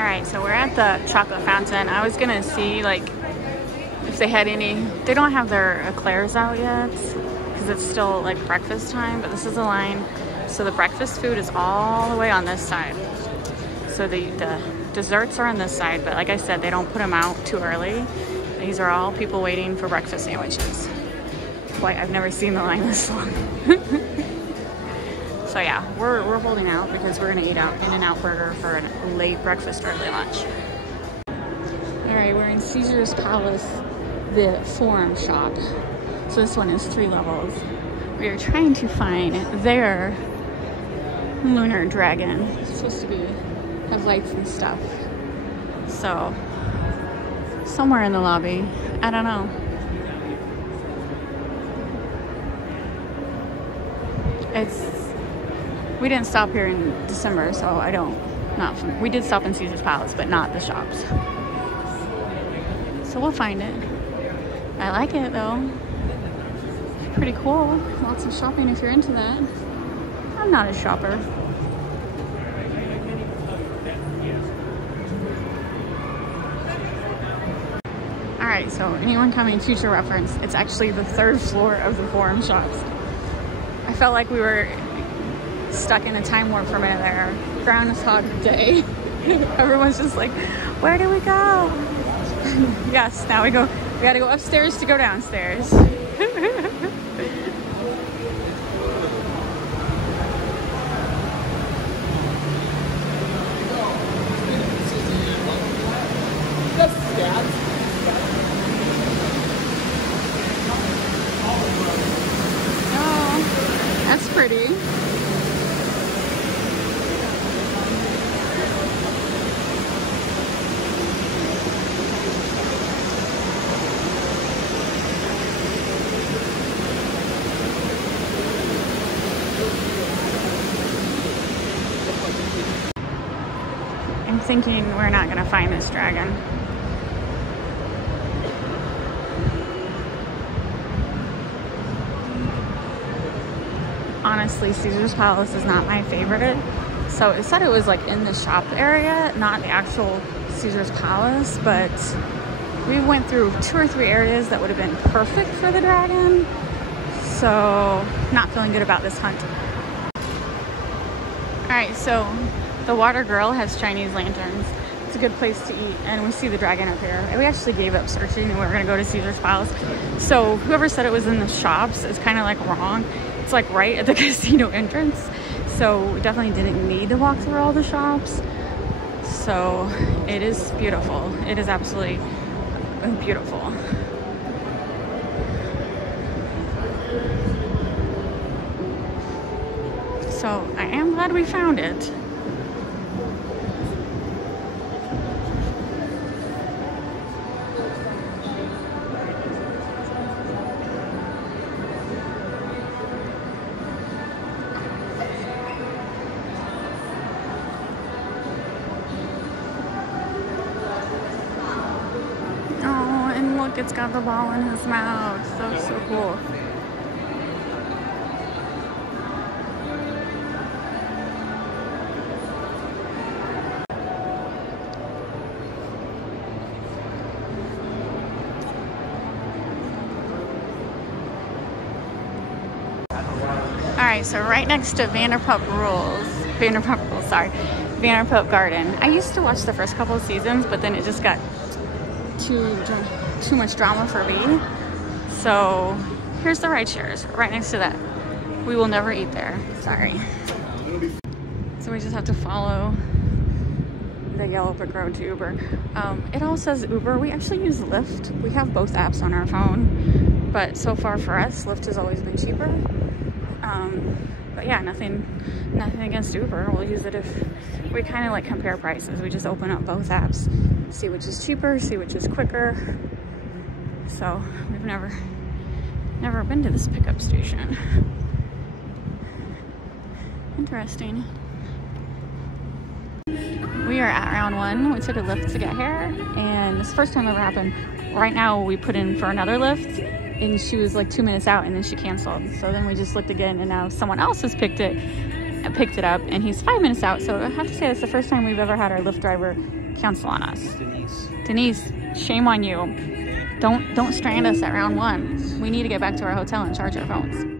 Alright, so we're at the chocolate fountain. I was gonna see like if they had any. They don't have their eclairs out yet because it's still like breakfast time, but this is the line. So the breakfast food is all the way on this side. So the desserts are on this side, but like I said, they don't put them out too early. These are all people waiting for breakfast sandwiches. Boy, I've never seen the line this long. So yeah, we're holding out because we're gonna eat out In-N-Out Burger for a late breakfast, early lunch. All right, we're in Caesars Palace, the Forum shop. So this one is 3 levels. We are trying to find their lunar dragon. It's supposed to have lights and stuff. So somewhere in the lobby, I don't know. We didn't stop here in December, so we did stop in Caesars Palace, but not the shops. So we'll find it. I like it though. It's pretty cool. Lots of shopping if you're into that. I'm not a shopper. Alright, so anyone coming, future reference, it's actually the 3rd floor of the Forum shops. I felt like we were stuck in a time warp for a minute there. Groundhog Day. Everyone's just like, where do we go? Yes, now we gotta go upstairs to go downstairs. Oh, that's pretty. I'm thinking we're not gonna find this dragon. Honestly, Caesars Palace is not my favorite. So it said it was like in the shop area, not the actual Caesars Palace, but we went through 2 or 3 areas that would have been perfect for the dragon. So not feeling good about this hunt. All right, so the Water Grill has Chinese lanterns. It's a good place to eat, and we see the dragon up here. We actually gave up searching and we were gonna go to Caesars Palace. So whoever said it was in the shops is kind of like wrong. It's like right at the casino entrance. So we definitely didn't need to walk through all the shops. So it is beautiful. It is absolutely beautiful. So I am glad we found it. Oh, and look, it's got the ball in his mouth. So cool. Alright, so right next to Vanderpump Garden. I used to watch the first couple of seasons, but then it just got too much drama for me. So here's the ride shares right next to that. We will never eat there. Sorry. So we just have to follow the yellow brick road to Uber. It all says Uber. We actually use Lyft. We have both apps on our phone, but so far for us, Lyft has always been cheaper. But yeah, nothing against Uber. We'll use it if we kind of like compare prices. We just open up both apps, see which is cheaper, see which is quicker. So we've never been to this pickup station. Interesting. We are at round 1. We took a Lyft to get here, and this is the first time ever happened. Right now we put in for another Lyft, and she was like 2 minutes out, and then she canceled. So then we just looked again, and now someone else has picked it. picked it up, and he's 5 minutes out. So I have to say that's the first time we've ever had our Lyft driver cancel on us. Denise, shame on you. Don't strand us at round 1. We need to get back to our hotel and charge our phones.